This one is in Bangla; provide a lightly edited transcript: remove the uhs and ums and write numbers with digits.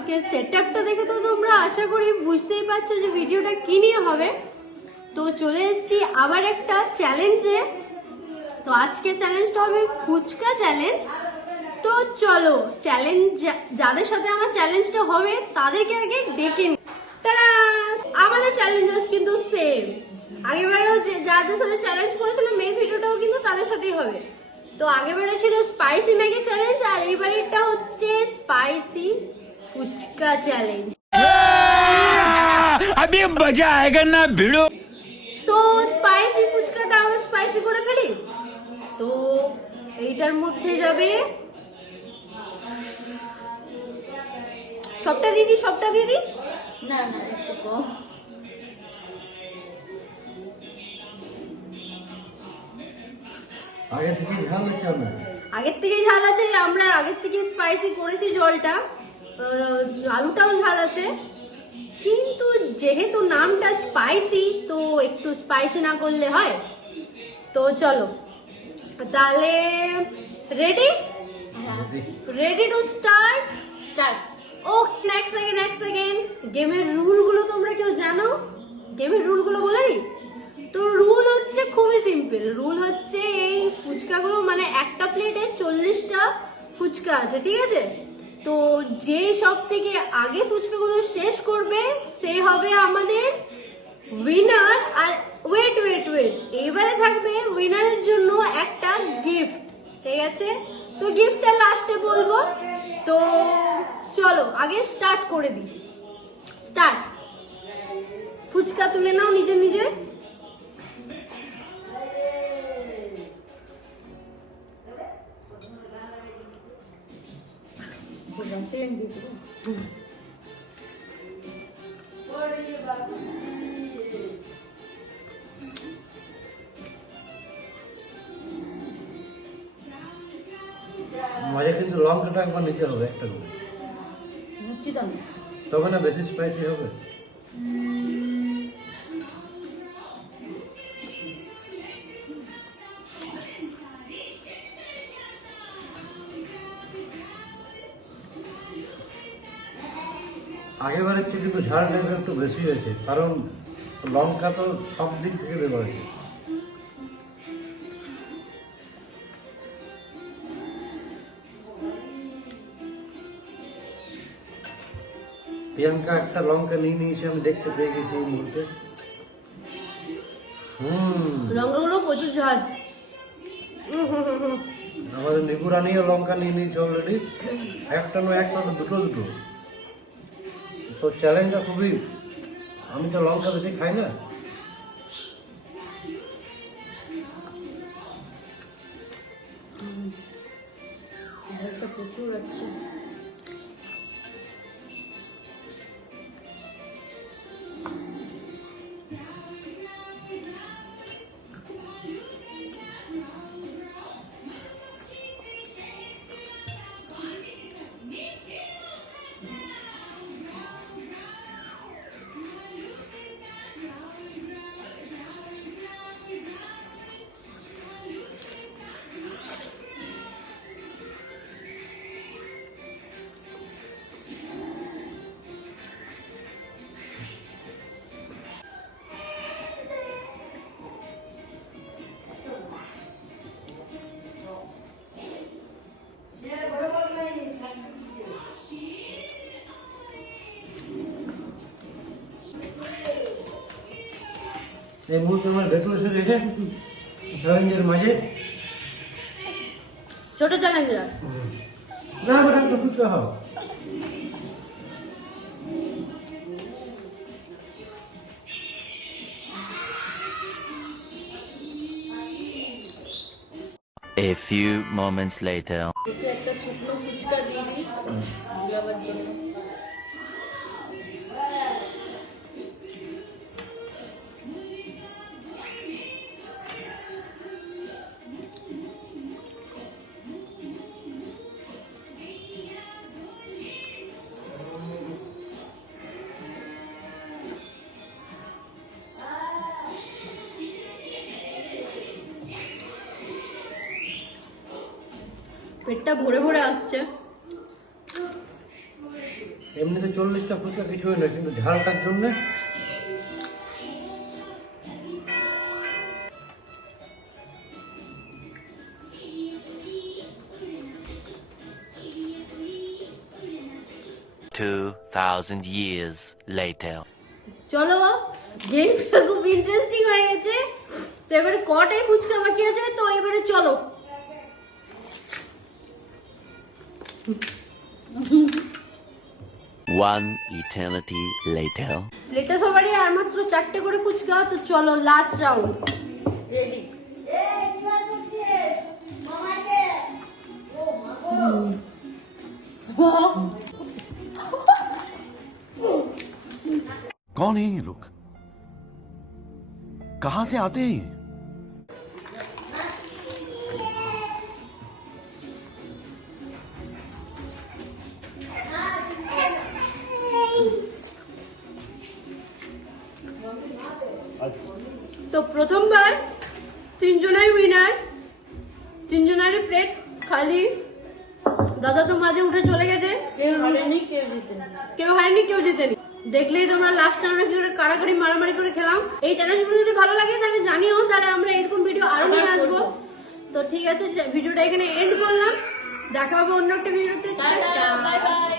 আজকে সেটআপটা দেখে তো তোমরা আশা করি বুঝতেই পারছো যে ভিডিওটা কি নিয়ে হবে। তো চলে এসেছি আবার একটা চ্যালেঞ্জে। তো আজকে চ্যালেঞ্জটা হবে ফুচকা চ্যালেঞ্জ। তো চলো চ্যালেঞ্জ, যাদের সাথে আমার চ্যালেঞ্জটা হবে তাদেরকে আগে ডেকে নি। তারা আমাদের চ্যালেঞ্জার্স কিন্তু সেম, আগেবারেও যাদের সাথে চ্যালেঞ্জ করেছিলাম এই ভিডিওটাও কিন্তু তাদের সাথেই হবে। তো আগেবারে ছিল স্পাইসি ম্যাগি চ্যালেঞ্জ, আর এইবারেরটা হচ্ছে স্পাইসি ফুচকা চ্যালেঞ্জ। अभी मजा आएगा ना भिड़ो। তো স্পাইসি ফুচকাটা আমরা স্পাইসি করে ফেলি। তো এইটার মধ্যে যাবে সবটা দিদি, সবটা দিদি না না একটু কম। আগে থেকে ঝাল আছে আপনার? আগের থেকেই ঝাল আছে, আমরা আগের থেকে স্পাইসি করেছি জলটা, আলুটাও ঝাল আছে। কিন্তু যেহেতু নামটা স্পাইসি তো একটু স্পাইসি না করলে হয়। তো চলো তাহলে ready ready to start. Start. ও নেক্সট সেকেন্ড গেমের রুলগুলো তোমরা কেউ জানো? গেমের রুলগুলো বলে দিই। তো রুল হচ্ছে খুবই সিম্পল। রুল হচ্ছে এই ফুচকাগুলো মানে একটা প্লেটে 40টা ফুচকা আছে, ঠিক আছে? তো যে সব থেকে আগে ফুচকাগুলো শেষ করবে সে হবে আমাদের উইনার। আর ওয়েট এবারে থাকবে উইনারের জন্য একটা গিফট, ঠিক আছে? তো গিফটটা লাস্টে বলবো। তো চলো আগে স্টার্ট করে দিই। স্টার্ট। ফুচকা তুলে নাও নিজের। মজা কিন্তু লঙ্কাটা একবার নিতে হবে একটা করে, বুঝছি তো আমি। তবে না বেশি স্পাইসি হবে। আগেবারের থেকে কিন্তু ঝালটা একটু বেশি হয়েছে, কারণ লঙ্কা তো সব দিক থেকে দেওয়া হয়েছে। প্রিয়াঙ্কা একটা লঙ্কা নিয়ে নিয়েছে, আমি দেখতে পেয়ে গেছি এই মুহূর্তে। লঙ্কাগুলো প্রচুর ঝাল। আমাদের নিপুরানিও লঙ্কা নিয়ে নিয়েছে অলরেডি, একটা নয় একসাথে দুটো। তো চ্যালেঞ্জটা খুবই, আমি তো লঙ্কা বেশি খাই না। প্রচুর আছে। এই মুহূর্তে আমার ভেতরে রেখে চ্যালেঞ্জের মাঝে ছোট চ্যালেঞ্জার না বেটা একটু ফুচকা খাও। A few moments later. একটা শুকনো ফুচকা দিয়ে দিই গুলাবার জন্য। পেটটা ভরে ভরে আসছে। এমনিতে 40টা ফুচকা কিছুই না, কিন্তু ঝালটার জন্য $2,000 years later. চলো গেমটা খুব ইন্টারেস্টিং হয়ে গেছে। তো এবারে কটাই ফুচকা বাকি আছে, তো এবারে চলো। One eternity later. প্লেটে সবারই আর মাত্র 4টে করে ফুচকা, তো চলো লাস্ট রাউন্ড। রেডি। कौन है ये लोग? कहां से आते हैं ये? তো প্রথমবার 3জনাই উইনার, 3জনারই প্লেট খালি। দাদা তো মাঝে উঠে চলে গেছে, কেউ হারেনি, কেউ জিতেনি। কেউ হারেনি কেউ জিতেনি। দেখলেই তোমরা লাস্ট আমরা কি করে কাড়াকাড়ি মারামারি করে খেলাম। এই চ্যালেঞ্জগুলো যদি ভালো লাগে তাহলে জানিও, তাহলে আমরা এরকম ভিডিও আরো নিয়ে আসবো। তো ঠিক আছে, ভিডিওটা এখানে এন্ড করলাম, দেখা হবে অন্য একটা ভিডিওতে। Tata, bye bye.